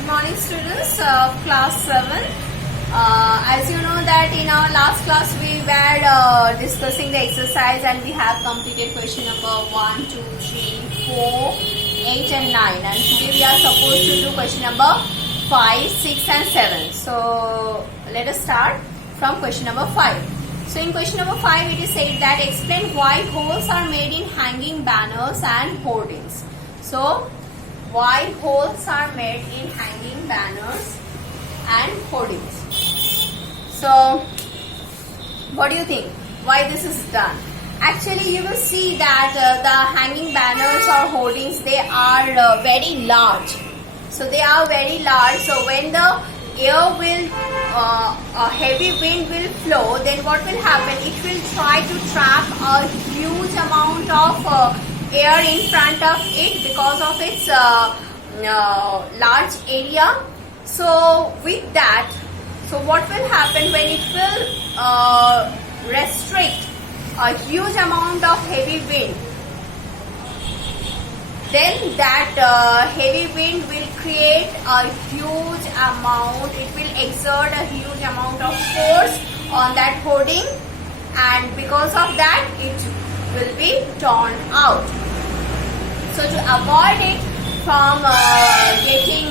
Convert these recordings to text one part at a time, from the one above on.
Good morning, students of class 7. As you know that in our last class we were discussing the exercise and we have completed question number 1, 2, 3, 4, 8 and 9, and today we are supposed to do question number 5, 6 and 7. So let us start from question number 5. So in question number 5 it is said that explain why holes are made in hanging banners and hoardings. So why holes are made in hanging banners and hoardings. So what do you think? Why this is done? Actually you will see that the hanging banners or hoardings, they are very large. So they are very large. So when the air will, a heavy wind will flow, then what will happen? It will try to trap a huge amount of air in front of it because of its large area. So with that, so what will happen when it will restrict a huge amount of heavy wind? Then that heavy wind will create a huge amount, it will exert a huge amount of force on that hoarding, and because of that it will be torn out. So to avoid it from getting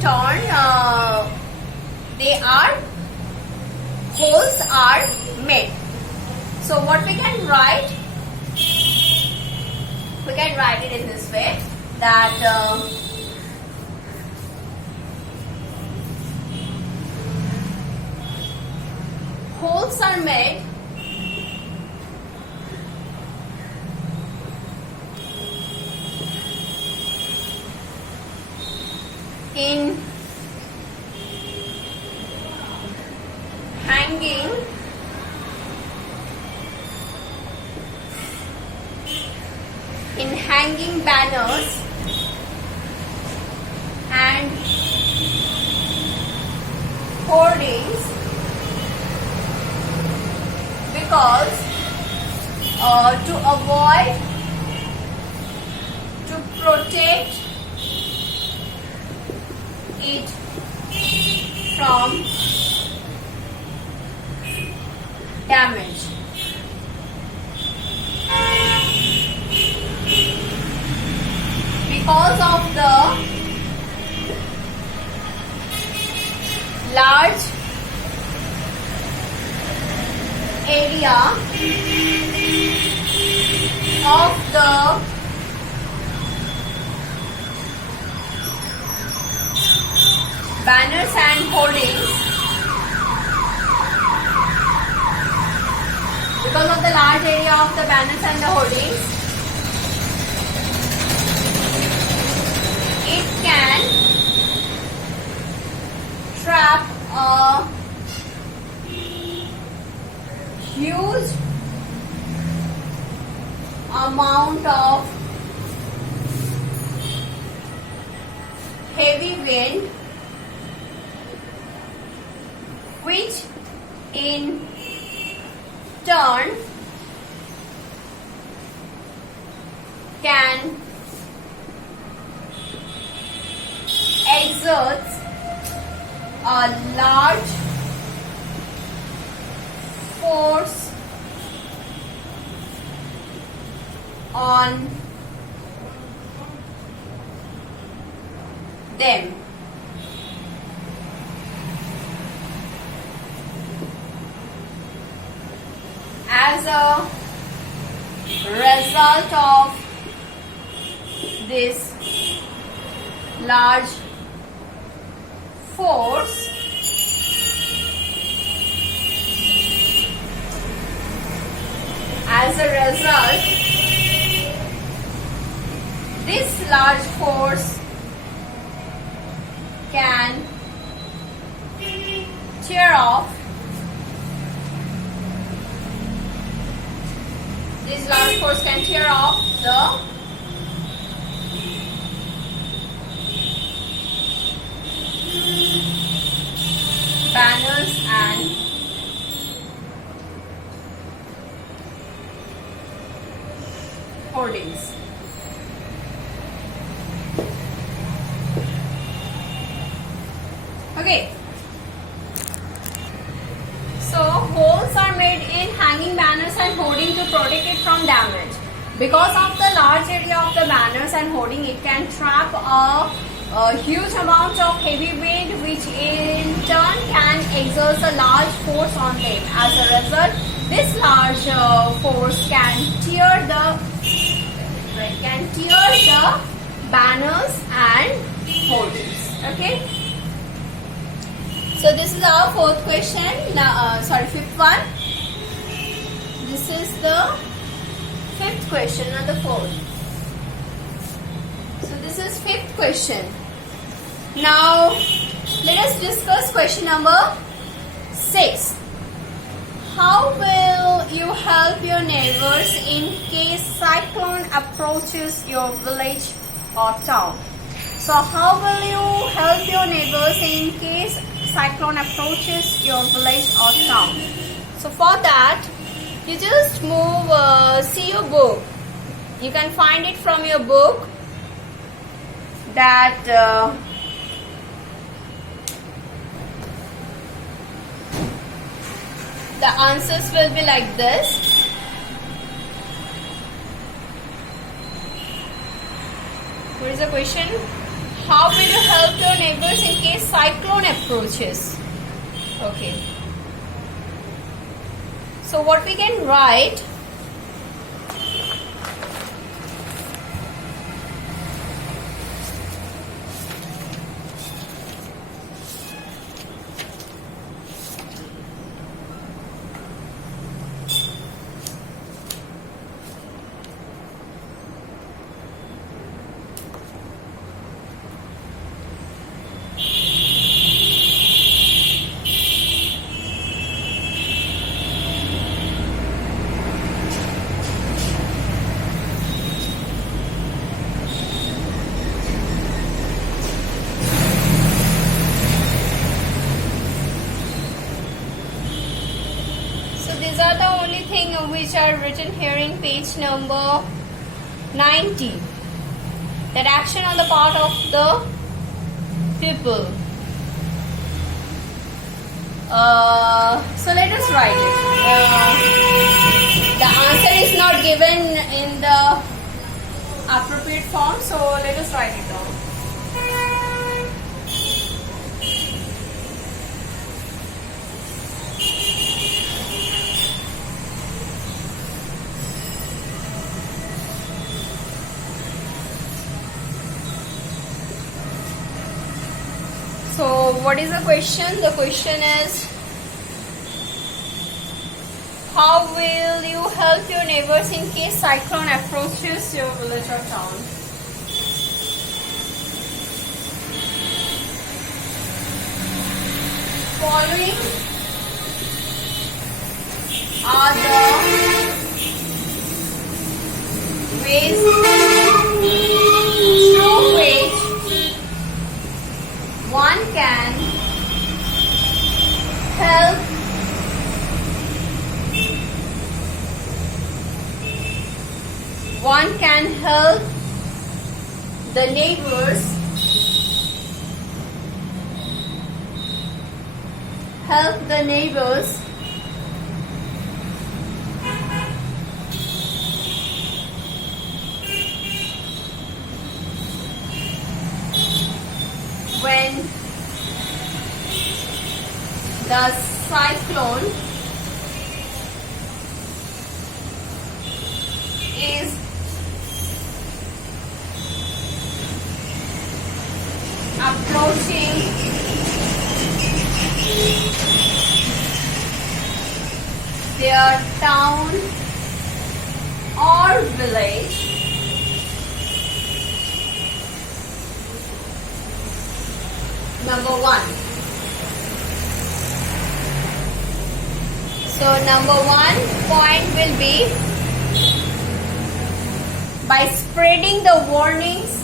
torn, holes are made. So what we can write? We can write it in this way that holes are made in hanging banners and hoardings because to avoid, to protect it from damage. Because of the large area of the banners and hoardings, because of the large area of the banners and the hoardings, it can trap a huge amount of heavy wind, which in turn can exerts a large force on them. As a result of this large force, this large force can tear off the banners and hoardings. Because of the large area of the banners and hoarding, it can trap a huge amount of heavy weight, which in turn can exert a large force on them. As a result, this large force can tear the banners and hoardings. Okay. So this is our fourth question. Fifth one. This is the fifth question, not the fourth. So this is fifth question. Now let us discuss question number 6. How will you help your neighbors in case cyclone approaches your village or town? So how will you help your neighbors in case cyclone approaches your village or town? So for that, you just see your book. You can find it from your book that the answers will be like this. What is the question? How will you help your neighbors in case cyclone approaches? Okay. So what we can write, these are the only thing which are written here in page number 90. That action on the part of the people. So let us write it. The answer is not given in the appropriate form, so let us write it down. So what is the question? The question is, how will you help your neighbors in case cyclone approaches your village or town? Following are the ways through which one can help the neighbors when the cyclone is approaching their town or village. Number 1. So number 1 point will be by spreading the warnings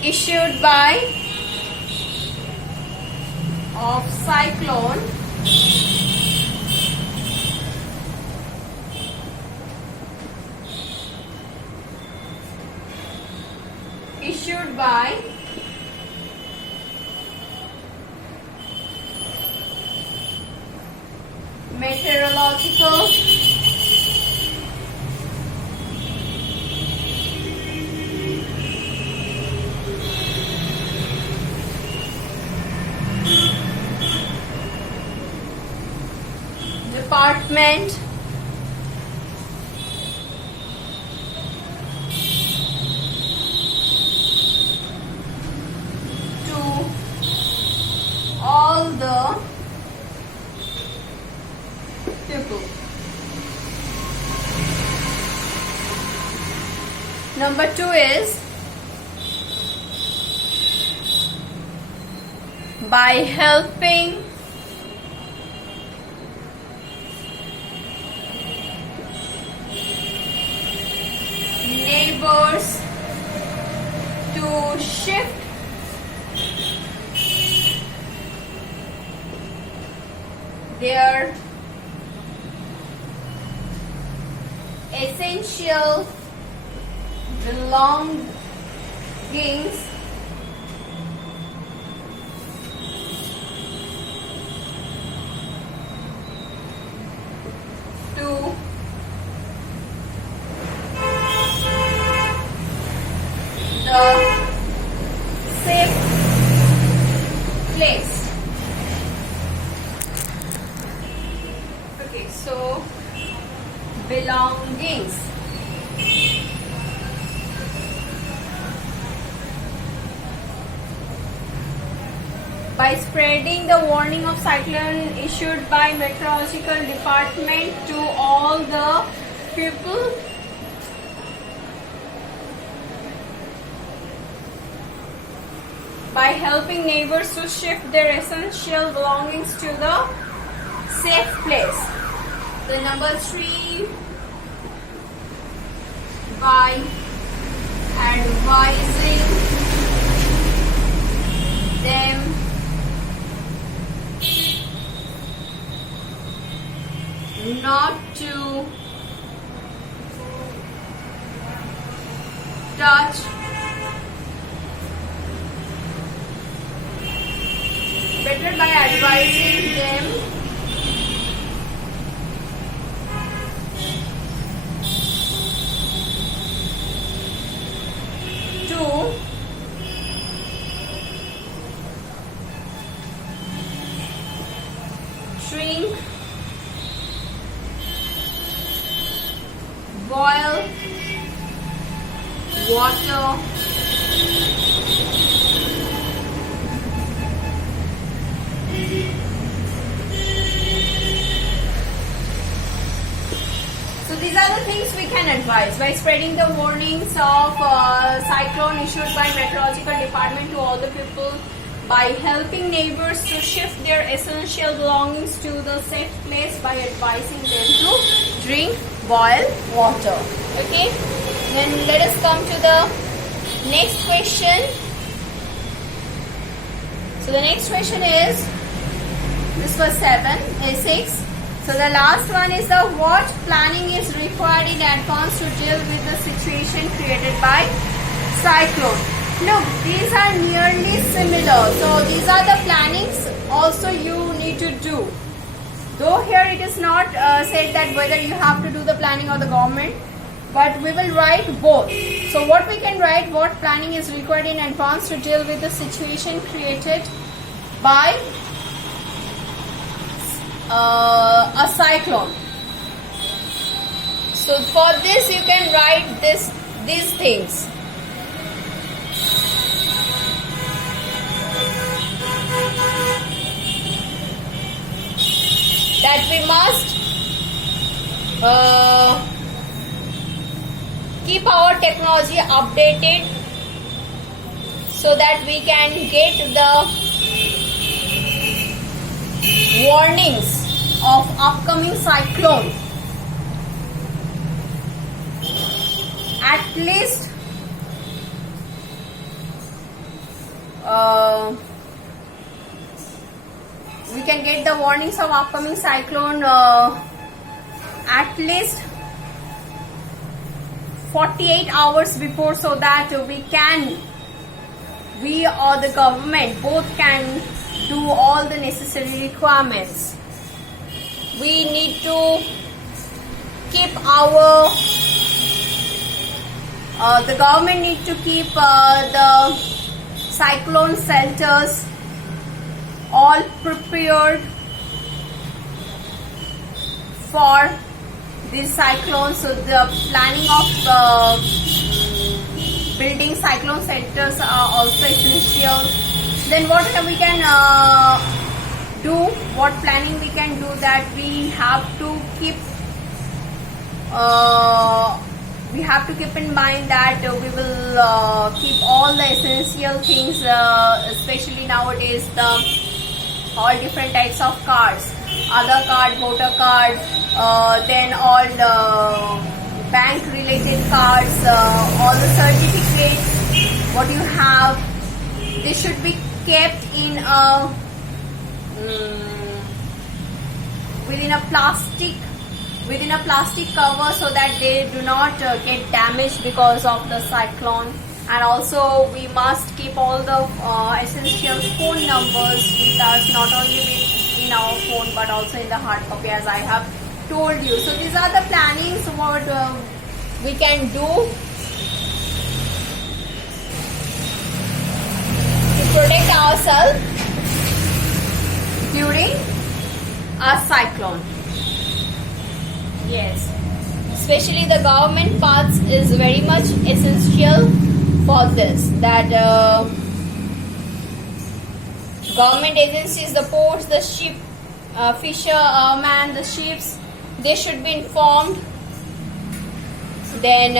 issued by of cyclone issued by meteorological department to all the people. Number 2 is by helping neighbors to shift their essential belongings to the safe place. Okay, so belongings. By spreading the warning of cyclone issued by meteorological department to all the people by helping neighbors to shift their essential belongings to the safe place. The number 3, by advising them not to touch better by advising them to drink boil water so these are the things we can advise by spreading the warnings of cyclone issued by meteorological department to all the people by helping neighbors to shift their essential belongings to the safe place by advising them to drink boil water. Okay, then let us come to the next question. So the next question is, this was 6. So the last one is the what planning is required in advance to deal with the situation created by cyclone. Look, these are nearly similar. So these are the plannings also you need to do. Though here it is not said that whether you have to do the planning or the government, but we will write both. So what we can write, what planning is required in advance to deal with the situation created by a cyclone. So for this you can write these things. That we must keep our technology updated so that we can get the warnings of upcoming cyclone at least we can get the warnings of upcoming cyclone at least 48 hours before, so that we or the government both can do all the necessary requirements. We need to keep the government need to keep the cyclone shelters all prepared for this cyclone. So the planning of building cyclone shelters are also essential. Then what we can do, what planning we can do, that we have to keep in mind that we will keep all the essential things, especially nowadays, all different types of cards, Aadhaar card, voter card, then all the bank related cards, all the certificates what you have, they should be kept in within a plastic cover, so that they do not get damaged because of the cyclone. And also we must keep all the essential phone numbers with us, not only in our phone but also in the hard copy, as I have told you. So these are the plannings what we can do to protect ourselves during a cyclone. Yes, especially the government parts is very much essential for this, that government agencies, the ports, the ship, fishermen, the ships, they should be informed. Then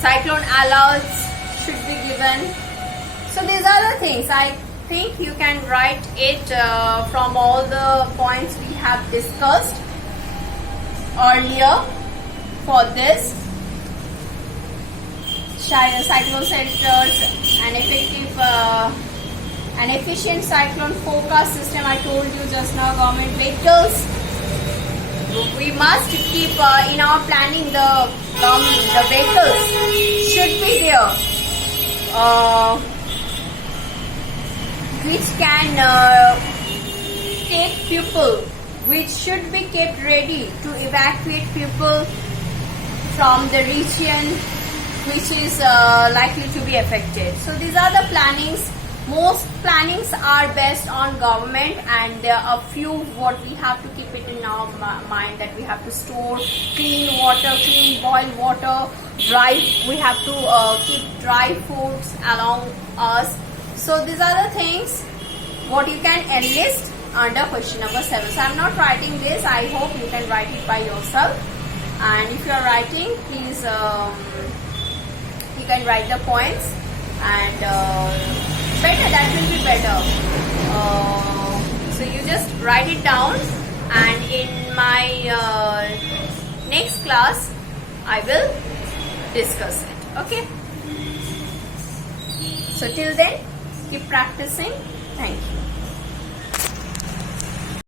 cyclone alerts should be given. So these are the things. I think you can write it from all the points we have discussed earlier for this. Cyclone shelters, an efficient cyclone forecast system. I told you just now, government vehicles. We must keep in our planning, the vehicles should be there, which can take people, which should be kept ready to evacuate people from the region which is likely to be affected. So these are the plannings. Most plannings are based on government, and there are a few what we have to keep it in our mind, that we have to store clean water, clean boiled water, dry. We have to keep dry foods along us. So these are the things what you can enlist under question number 7. So I am not writing this. I hope you can write it by yourself. And if you are writing, please you can write the points, and better, that will be better. So you just write it down, and in my next class I will discuss it. Okay, so till then keep practicing. Thank you.